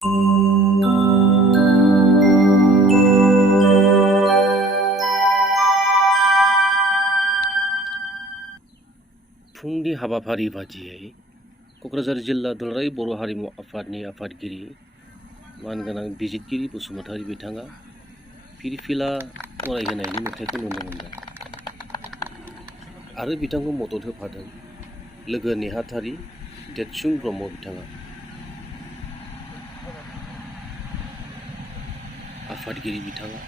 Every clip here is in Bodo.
फुंनि हाबाफारि बादियै क'क्राझार जिल्ला दुलाराय बर' हारिमु आफादनि आफादगिरि मानगोनां बिजितगिरि बसुमतारी बिथाङा फिरफिला फरायहोनायनि नुथायखौ नुनो मोनदों आरो बिथांखौ मदद होफादों लोगो नेहाथारि देतसुं ब्रह्म बिथाङा। आफादगिरि बिथाङा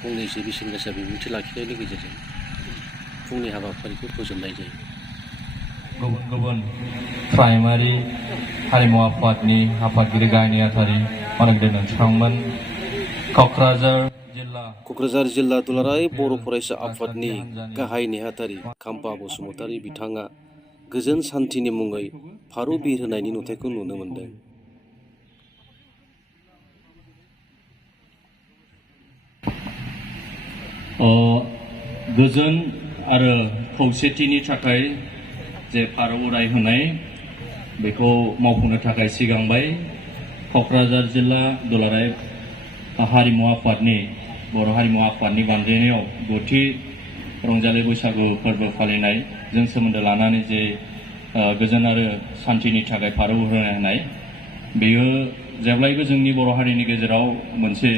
फंनैसो बेसेन गोसा बिबुंथि लाखिनायनि गेजेरजों फुंनि हाबाफारिखौ फोजोबनाय जायो। गुबुन प्राइमारि हारिमु आफादनि आफादगिरि गाहाय नेहाथारि मानगोनां नोंथांमोन, क'क्राझार जिल्ला दुलाराय बर' फरायसा आफादनि गाहाय नेहाथारि खाम्फा बसुमतारी बिथाङा गोजोन सान्थिनि मुङै फारौ बिर होनायनि नुथायखौ नुनो मोनदों। गोजोन आरो खौसेथिनि थाखाय जे फारौ उरायहोनाय बेखौ मावफुंनो थाखाय सिगांबाय क'क्राझार जिल्ला दुलाराय हारिमु आफादनि बर' हारिमु आफादनि बानजायनायाव 9थि रंजालि बैसागु फोरबो फालिनाय जों सोमोन्दो लानानै जे गोजोन आरो सान्थिनि थाखाय फारौ उरायहोनाय बेयो जेब्लायबो जोंनि बर' हारिनि गेजेराव मोनसे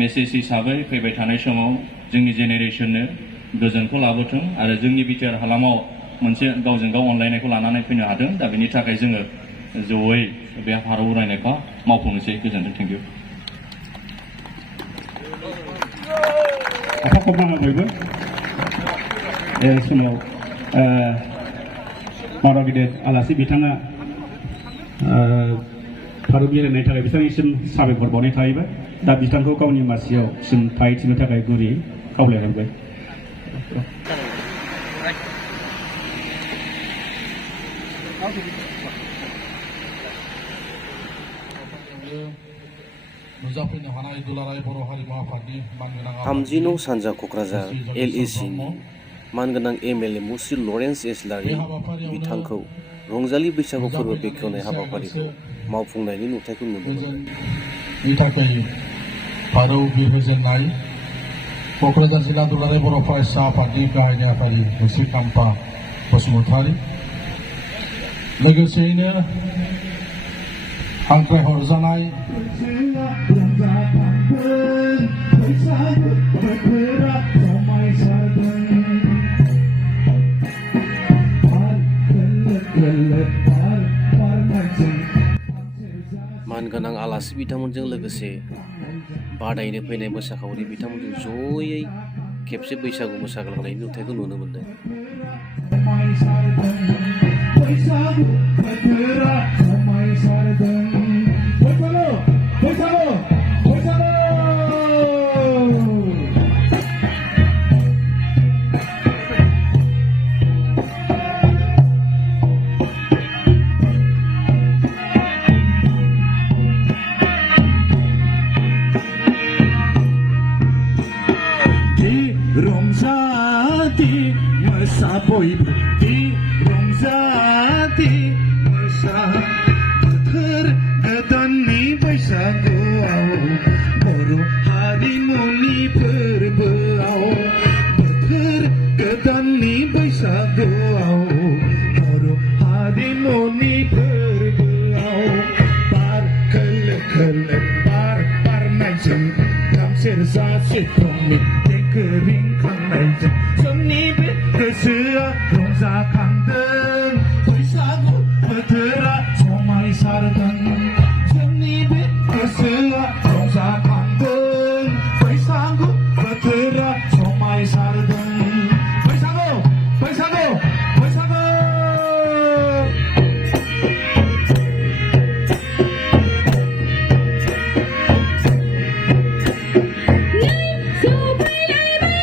मेसेज हिसाबै फैबाय थानाय समाव जोंनि जेनेरेसननो गोजोनखौ लाबोथों आरो जोंनि बिटिआर हालामाव मोनसे गावजों गाव अनलायनायखौ लानानै फैनो हादों। दा बेनि थाखाय जोङो जयै बे फारौ उरायनायखौ मावफुंनोसै। गोजोनथों। Thank you. बयबो बे समाव माराव गिदिर आलासि बिथाङा फारौ बिरहोनायनि थाखाय बिथांनिसिम साबायखर बावनाय थाहैबाय। दा बिथांखौ गावनि मासियाव थाहैथिनो थाखाय गुरै खावलायहरबाय। थामजिनं सानजा क'क्राझार LECनि मानगोनां MLA मुस्रि लरेन्स इस्लारि बिथांखौ रंजालि बैसागु फोरबो बेखेवनाय हाबाफारिखौ मावफुंनायनि नुथायखौ नुनो मोनदों। फारौ बिरहोजेननाय क'क्राझार जिल्ला दुलाराय बर' फरायसा आफादनि गाहाय नेहाथारि मुस्रि खाम्फा बसुमतारी, लोगोसेयैनो हांख्रायहरजानाय मानगोनां आलासि बिथांमोनजों लोगोसे बादायनो फैनाय मोसाखावरि बिथांमोनजों जयै खेबसे बैसागु मोसाग्लांनायनि नुथायखौ नुनो मोनदों। रंजाति मोसा बयबो रंजाति मोसा बोथोर गोदाननि बैसागुआव बर' हारिमुनि फोरबोआव बोथोर गोदाननि बैसागुआव बर' हारिमुनि फोरबोआव बार खोलो खोलो बार बारनायजों खाम सेरजा सिफुंनि रिंखांनायजों जोंनि बे गोसोआ रंजाखांदों। बैसागु बोथोरा समायसारदों। जोंनि बे गोसोआ रंजाखांदों। बैसागु बोथोरा समायसारदों। बैसागु बैसागु बैसागु सफैलायबाय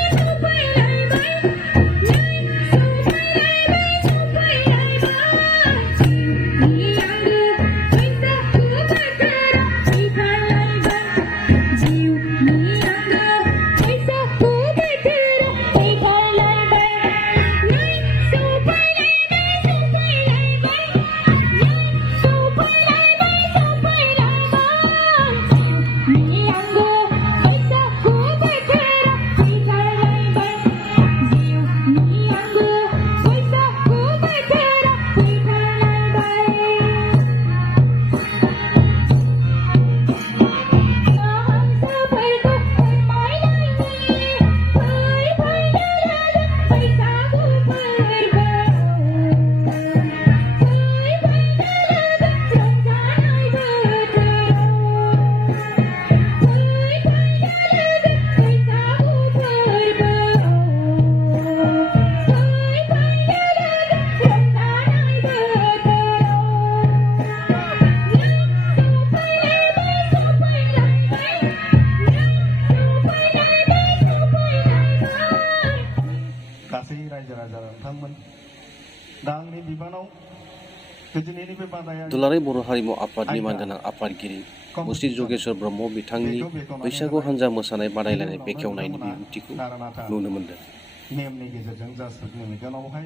बिबानाव दिनैनि बे बादाया दुलाराय बर' हारिमु आफादनि मानगोनां आफादगिरि मुस्रि जगेश्वर ब्रह्म बिथांनि बैसागु हान्जा मोसानाय बादायलायनाय बेखेवनायनि बिबुंथिखौ नुनो मोनदों। नेमनि गेजेरजों जास्रांनो मेदानावहाय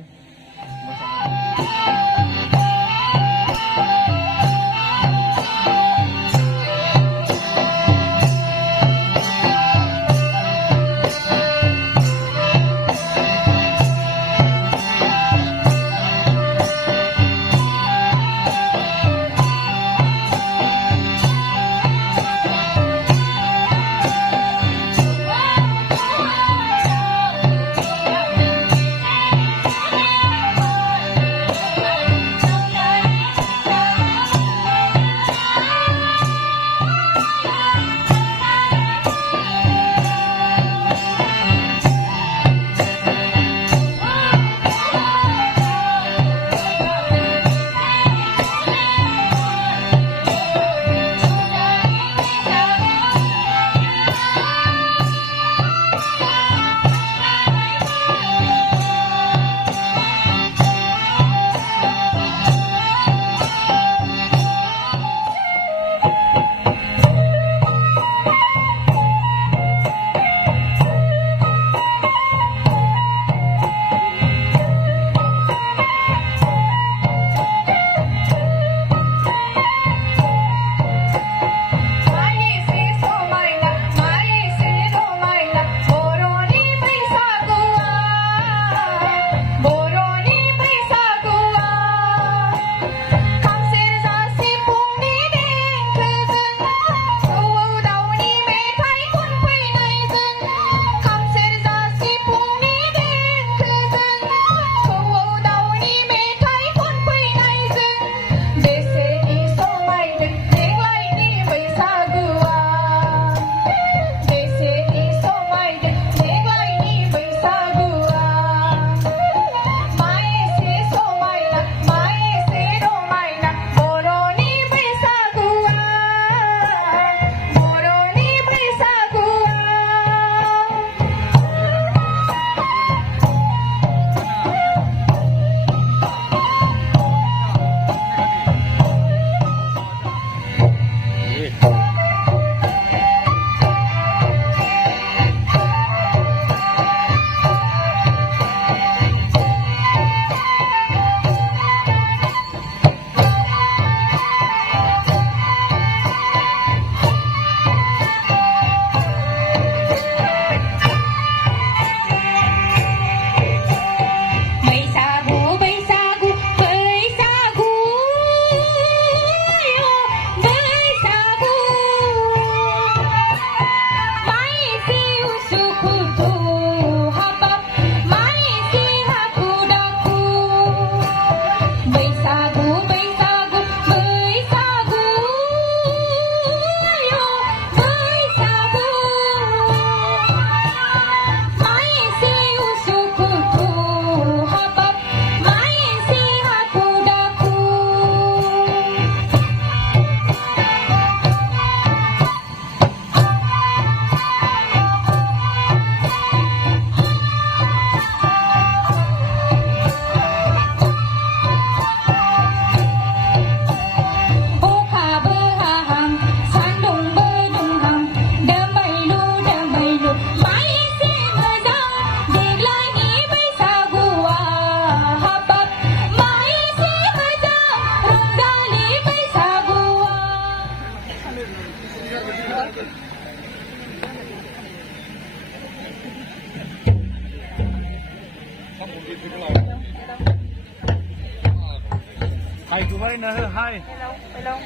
Hai chú bay nè, hai. Hello. Hello.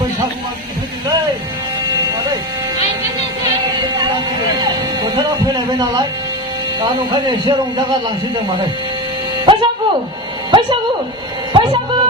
बैसागु मागिफैदोंलै मादै बोथोरा फैलायबाय नालाय दा ओंखायनो एसे रंजागारलांसै जों मादै बैसागु बैसागु बैसागु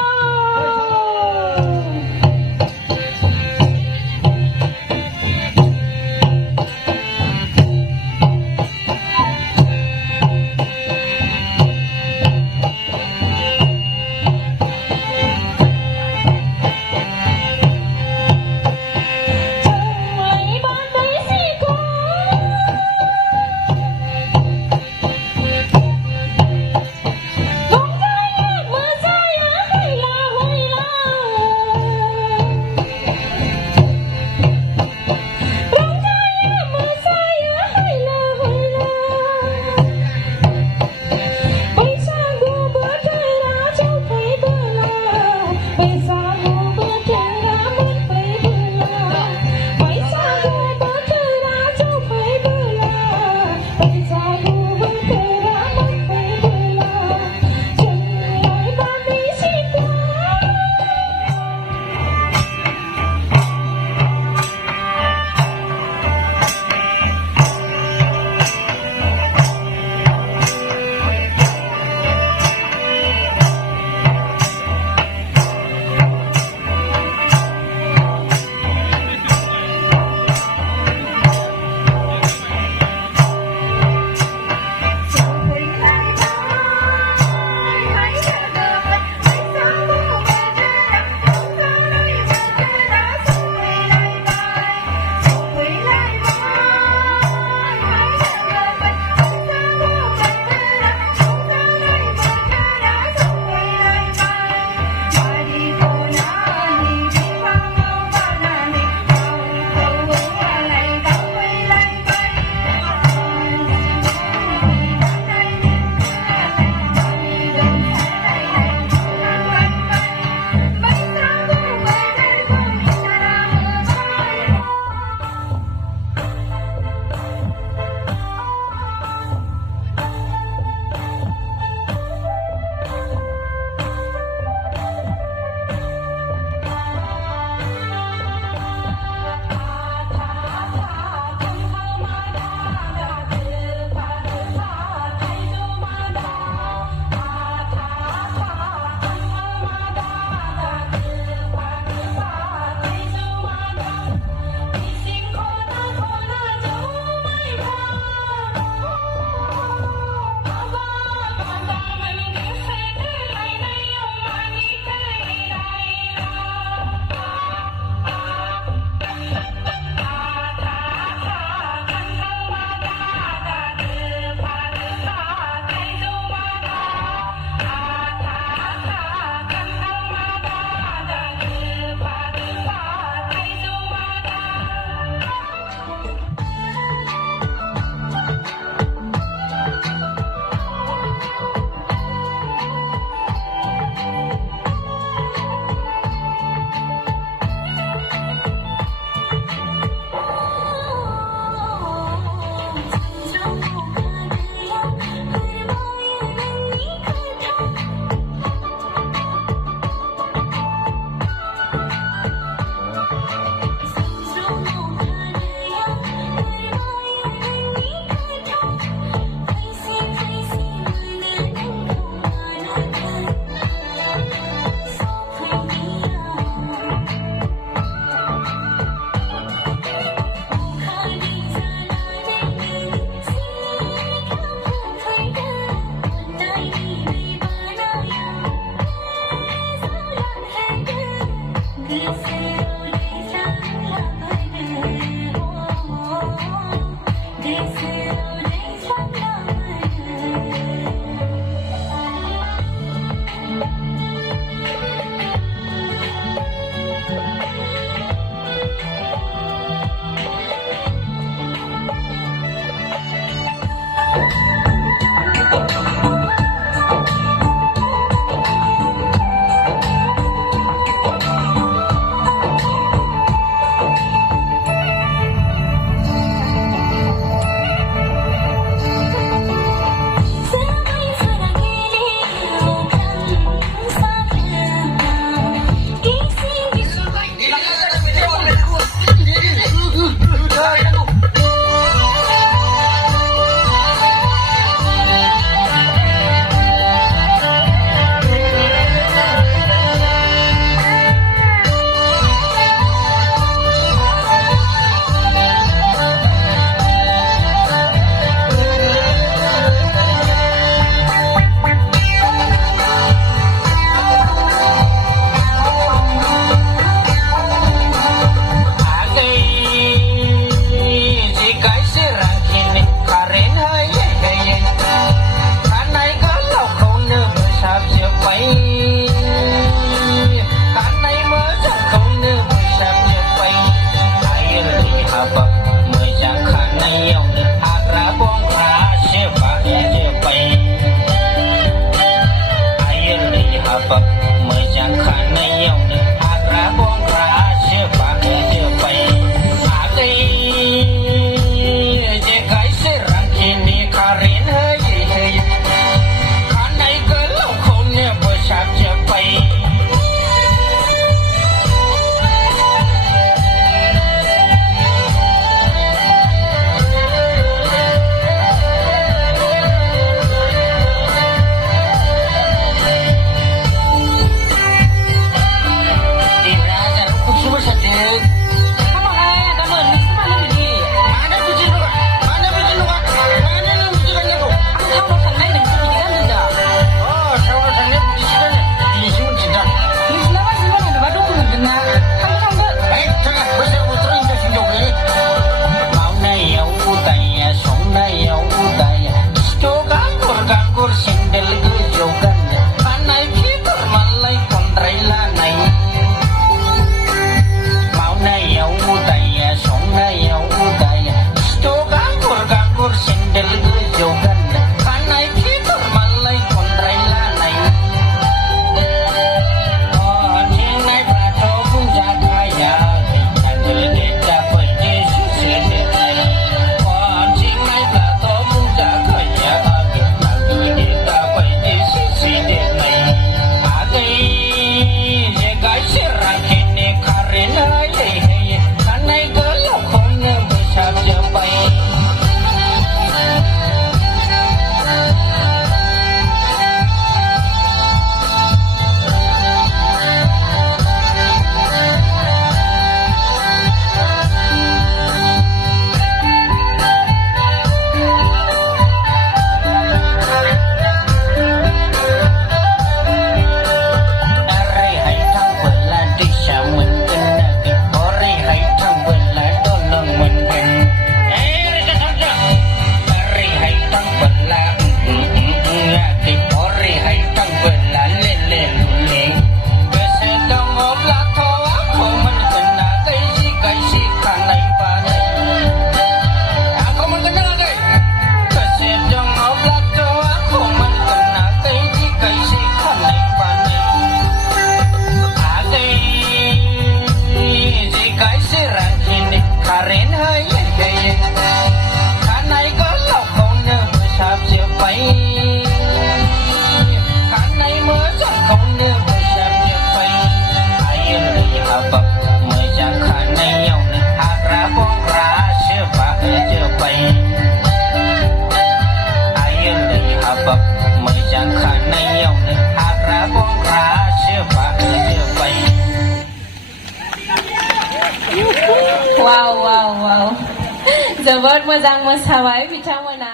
मोजां मोसाबाय बिथांमोना